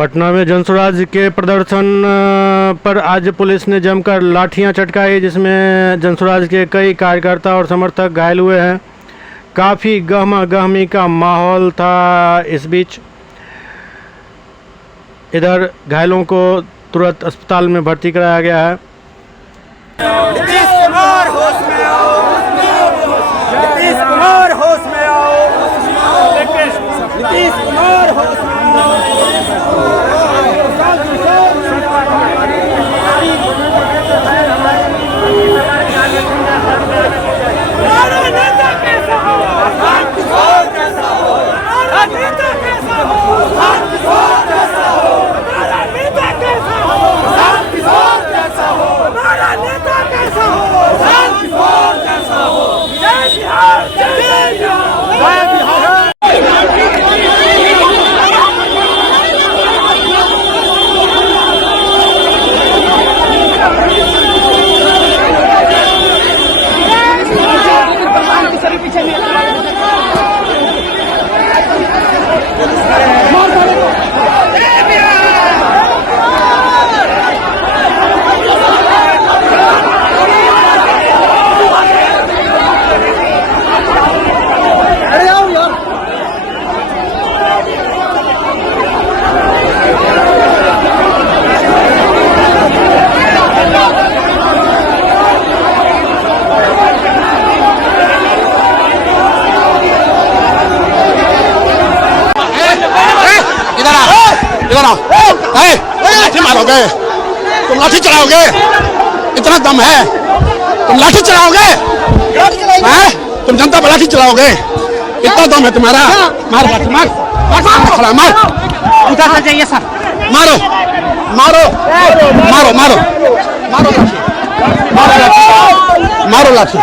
पटना में जनसुराज के प्रदर्शन पर आज पुलिस ने जमकर लाठियां चटकाई, जिसमें जनसुराज के कई कार्यकर्ता और समर्थक घायल हुए हैं। काफ़ी गहमा गहमी का माहौल था। इस बीच इधर घायलों को तुरंत अस्पताल में भर्ती कराया गया है। नीतीश कुमार होश में आओ, नीतीश कुमार होश में आओ, नीतीश कुमार होश में आओ। हमारा नेता कैसा हो, हम किशोर कैसा हो, हमारा नेता कैसा हो, हम किशोर कैसा हो, हमारा नेता कैसा हो, हम किशोर कैसा हो, हमारा नेता कैसा हो, हम किशोर कैसा हो। जय बिहार, जय बिहार, जय बिहार। लाठी मारोगे, तुम लाठी चलाओगे? इतना दम है तुम लाठी चलाओगे? तुम जनता पर लाठी चलाओगे? इतना दम है तुम्हारा? मार लाठी, मार मार मार, उधर से जाइए सर, मारो मारो मारो मारो मारो लाठी, मारो लाठी, मारो लाठी।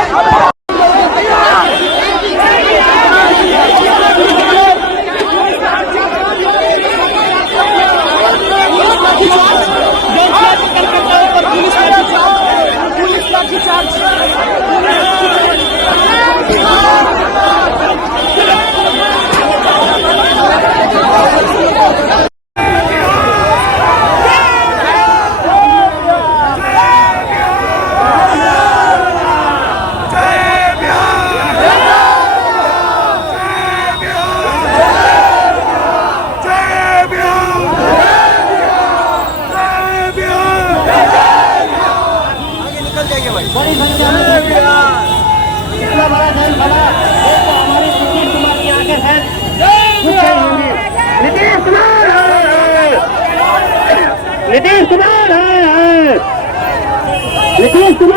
नीतीश कुमार है, नीतीश कुमार